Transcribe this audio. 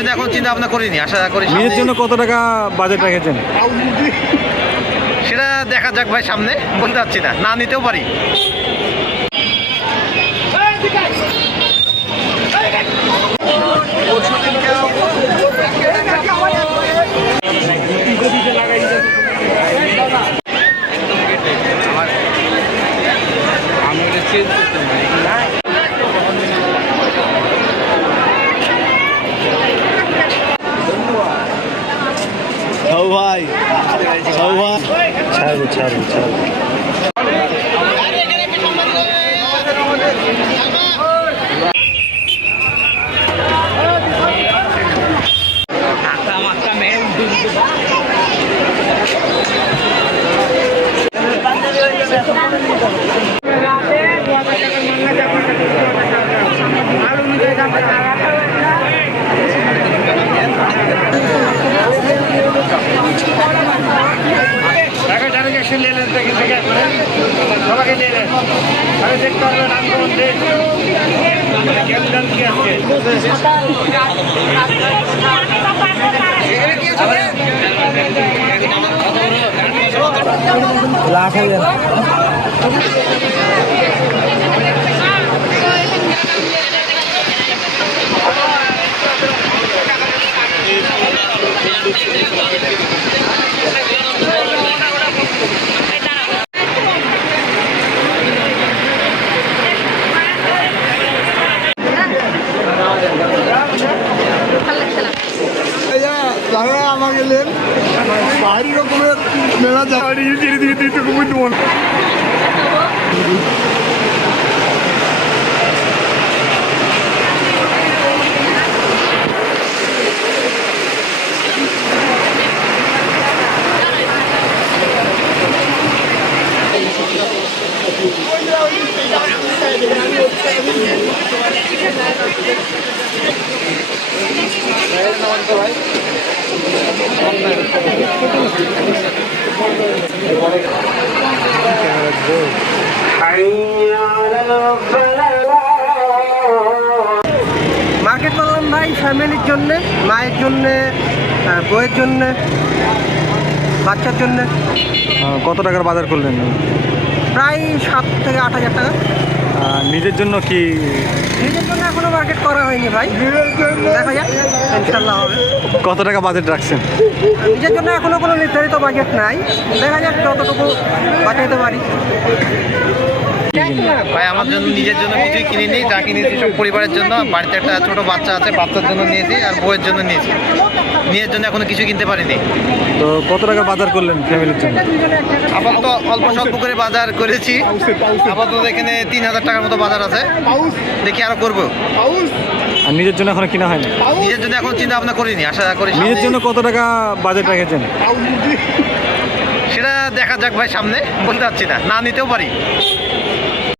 জন্য এখন চিন্তা ভাবনা করিনি, আশা করি নিজের জন্য কত টাকা বাজেট রেখেছেন? সেটা দেখা যাক ভাই, সামনে বলতে পারছি না, না নিতেও পারি। ভাই ছাড়বো ছাড়বো ছাড়বো। সবাইকে নিয়ে নেন, আমি দেখতে পারবেন আন্দোলন আমার গেলেন বাইরের রকমের মেলা যায় মার্কেট করলাম ভাই ফ্যামিলির জন্যে, মায়ের জন্যে, বউয়ের জন্যে, বাচ্চার জন্যে। কত টাকার বাজার করলেন? প্রায় 7 থেকে 8 হাজার টাকা। নিজের জন্য কি? নিজের জন্য এখনো মার্কেট করা হয়নি ভাই, দেখা যাক, ইনশাল্লাহ হবে। কত টাকা বাজেট রাখছেন? নিজের জন্য এখনো কোনো নির্ধারিত বাজেট নাই, দেখা যাক যতটুকু বাঁচাইতে পারি। ভাই আমার জন্য, নিজের জন্য কিছুই কিনিনি, যা কিনেছি সব পরিবারের জন্য। বাড়িতে একটা ছোট বাচ্চা আছে, বাচ্চার জন্য নিয়েছি, আর বউয়ের জন্য নিয়েছি। নিজের জন্য এখনো কিছু কিনতে পারিনি। তো কত টাকা বাজার করলেন ফ্যামিলির জন্য? আপাতত অল্প স্বল্প করে বাজার করেছি। আপাতত এখানে 3000 টাকার মতো বাজার আছে, দেখি আরো করবো। আর নিজের জন্য এখনো কিনা হয়নি? নিজের জন্য এখন চিন্তা ভাবনা করিনি, আশা করি নিজের জন্য কত টাকা বাজেট রেখেছেন? সেটা দেখা যাক ভাই, সামনে বলতে পারছি না, না নিতেও পারি।